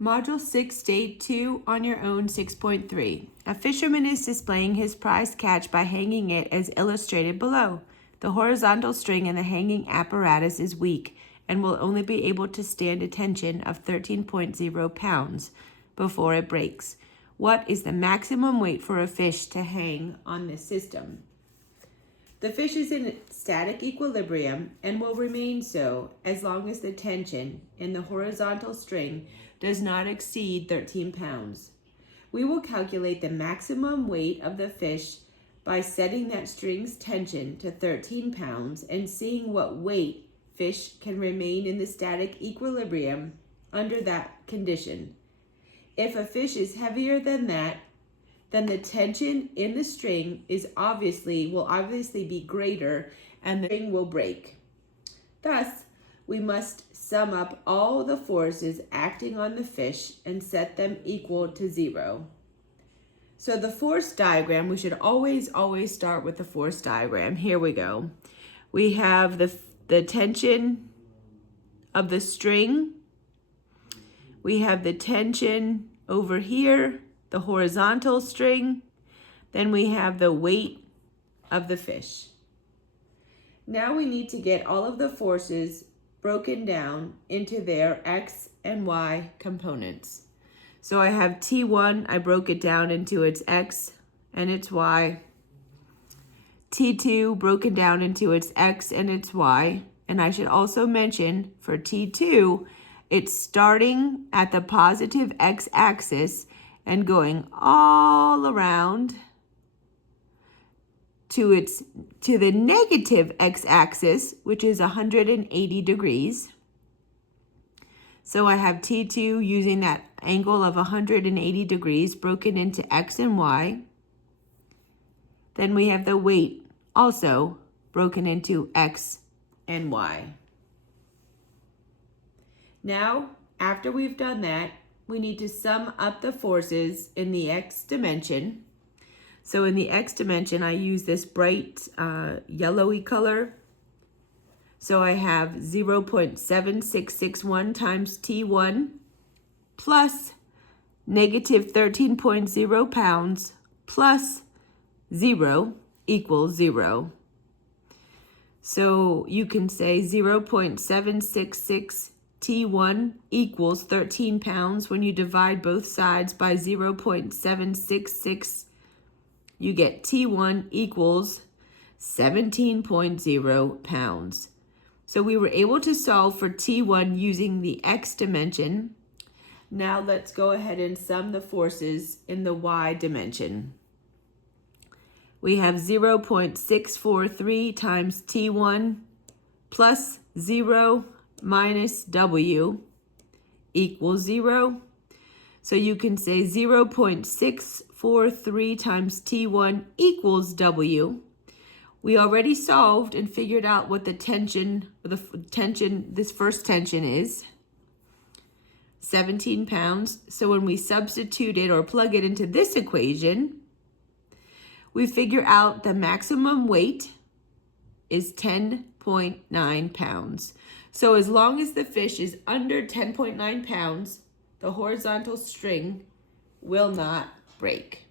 Module 6, Day 2 on your own 6.3. A fisherman is displaying his prized catch by hanging it as illustrated below. The horizontal string in the hanging apparatus is weak and will only be able to stand a tension of 13.0 pounds before it breaks. What is the maximum weight for a fish to hang on this system? The fish is in static equilibrium and will remain so as long as the tension in the horizontal string does not exceed 13 pounds. We will calculate the maximum weight of the fish by setting that string's tension to 13 pounds and seeing what weight fish can remain in the static equilibrium under that condition. If a fish is heavier than that, then the tension in the string will obviously be greater and the string will break. Thus, we must sum up all the forces acting on the fish and set them equal to 0. So the force diagram, we should always start with the force diagram. Here we go. We have the tension of the string. We have the tension over here, the horizontal string. Then we have the weight of the fish. Now we need to get all of the forces broken down into their X and Y components. So I have T1, I broke it down into its X and its Y. T2 broken down into its X and its Y. And I should also mention for T2, it's starting at the positive X axis and going all around to the negative x-axis, which is 180 degrees. So I have T2 using that angle of 180 degrees broken into x and y. Then we have the weight also broken into x and y. Now, after we've done that, we need to sum up the forces in the x dimension. So in the X dimension, I use this bright yellowy color. So I have 0.7661 times T1 plus negative 13.0 pounds plus 0 equals 0. So you can say 0.766 T1 equals 13 pounds. When you divide both sides by 0.766, you get T1 equals 17.0 pounds. So we were able to solve for T1 using the X dimension. Now let's go ahead and sum the forces in the Y dimension. We have 0.643 times T1 plus 0 minus W equals 0. So you can say 0.643 times T1 equals W. We already solved and figured out what this first tension is, 17 pounds. So when we substitute it or plug it into this equation, we figure out the maximum weight is 10.9 pounds. So as long as the fish is under 10.9 pounds, the horizontal string will not break.